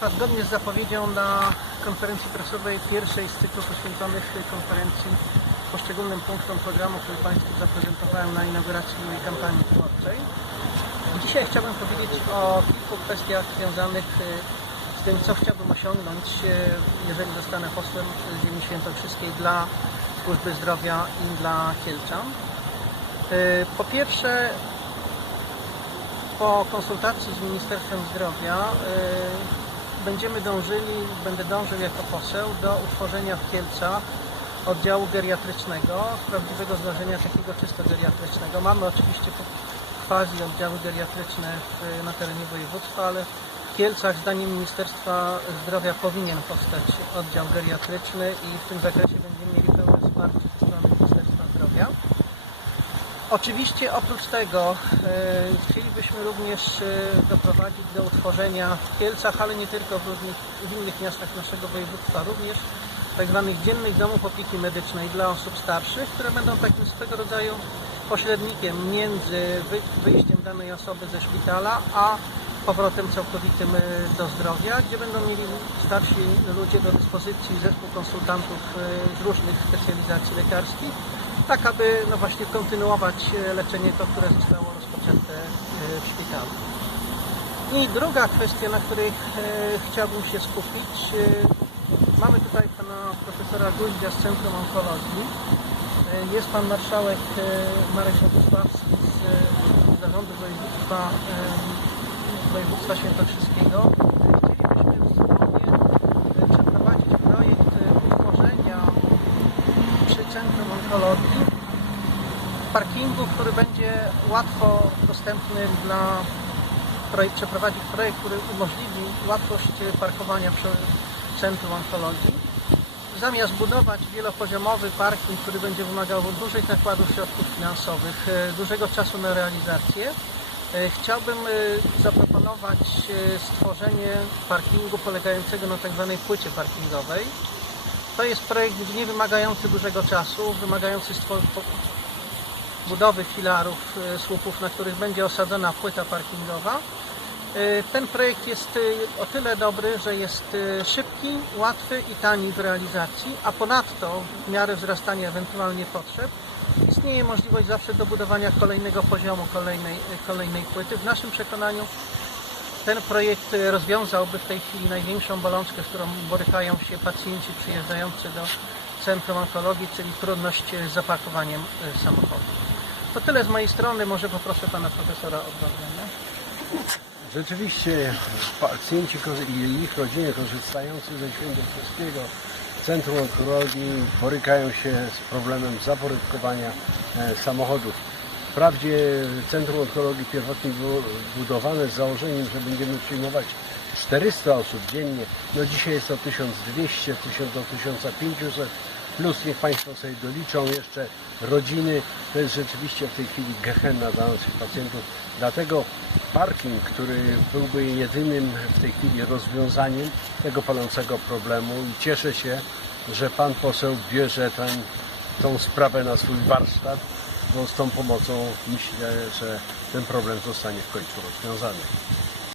Państwa, zgodnie z zapowiedzią na konferencji prasowej pierwszej z cyklu poświęconych tej konferencji poszczególnym punktom programu, który Państwu zaprezentowałem na inauguracji kampanii wyborczej. Dzisiaj chciałbym powiedzieć o kilku kwestiach związanych e, z tym, co chciałbym osiągnąć, e, jeżeli zostanę posłem ziemi świętokrzyskiej dla służby zdrowia i dla Kielczan. E, Po pierwsze, po konsultacji z Ministerstwem Zdrowia y, będziemy dążyli, będę dążył jako poseł do utworzenia w Kielcach oddziału geriatrycznego, prawdziwego zdarzenia takiego czysto geriatrycznego. Mamy oczywiście quasi oddziały geriatryczne w, na terenie województwa, ale w Kielcach zdaniem Ministerstwa Zdrowia powinien powstać oddział geriatryczny i w tym zakresie będziemy mieli pełne wsparcie ze strony Ministerstwa Zdrowia. Oczywiście oprócz tego e, chcielibyśmy również e, doprowadzić do utworzenia w Kielcach, ale nie tylko w, różnych, w innych miastach naszego województwa, również tak zwanych dziennych domów opieki medycznej dla osób starszych, które będą takim swego rodzaju pośrednikiem między wy, wyjściem danej osoby ze szpitala, a powrotem całkowitym e, do zdrowia, gdzie będą mieli starsi ludzie do dyspozycji zespół konsultantów z różnych specjalizacji lekarskich, tak aby no właśnie kontynuować e, leczenie to, które zostało rozpoczęte e, w szpitalu. I druga kwestia, na której e, chciałbym się skupić. Mamy tutaj pana profesora Guździa z Centrum Onkologii. Jest pan marszałek Marek Władysławski z Zarządu Województwa, Województwa Świętokrzyskiego. E, Chcielibyśmy wspólnie e, przeprowadzić projekt e, utworzenia przy Centrum Onkologii parkingu, który będzie łatwo dostępny dla projekt, przeprowadzić projekt, który umożliwi łatwość parkowania przy Centrum Onkologii. Zamiast budować wielopoziomowy parking, który będzie wymagał dużych nakładów środków finansowych, e, dużego czasu na realizację, e, chciałbym e, zaproponować stworzenie parkingu polegającego na tak zwanej płycie parkingowej. To jest projekt nie wymagający dużego czasu, wymagający budowy filarów, e, słupów, na których będzie osadzona płyta parkingowa. E, Ten projekt jest e, o tyle dobry, że jest szybki, łatwy i tani w realizacji, a ponadto w miarę wzrastania ewentualnie potrzeb istnieje możliwość zawsze dobudowania kolejnego poziomu, kolejnej, kolejnej płyty. W naszym przekonaniu ten projekt rozwiązałby w tej chwili największą bolączkę, z którą borykają się pacjenci przyjeżdżający do Centrum Onkologii, czyli trudność z zapakowaniem samochodu. To tyle z mojej strony. Może poproszę pana profesora o odważenie. Rzeczywiście pacjenci i ich rodziny korzystający ze Świętokrzyskiego Centrum Onkologii borykają się z problemem zaporядkowania e, samochodów. Wprawdzie Centrum Onkologii pierwotnie było budowane z założeniem, że będziemy przyjmować 400 osób dziennie. No dzisiaj jest to 1200, 1000 do 1500 plus niech Państwo sobie doliczą jeszcze rodziny. To jest rzeczywiście w tej chwili gehenna dla naszych pacjentów. Dlatego parking, który byłby jedynym w tej chwili rozwiązaniem tego palącego problemu i cieszę się, że Pan poseł bierze ten, tą sprawę na swój warsztat, bo z tą pomocą myślę, że ten problem zostanie w końcu rozwiązany.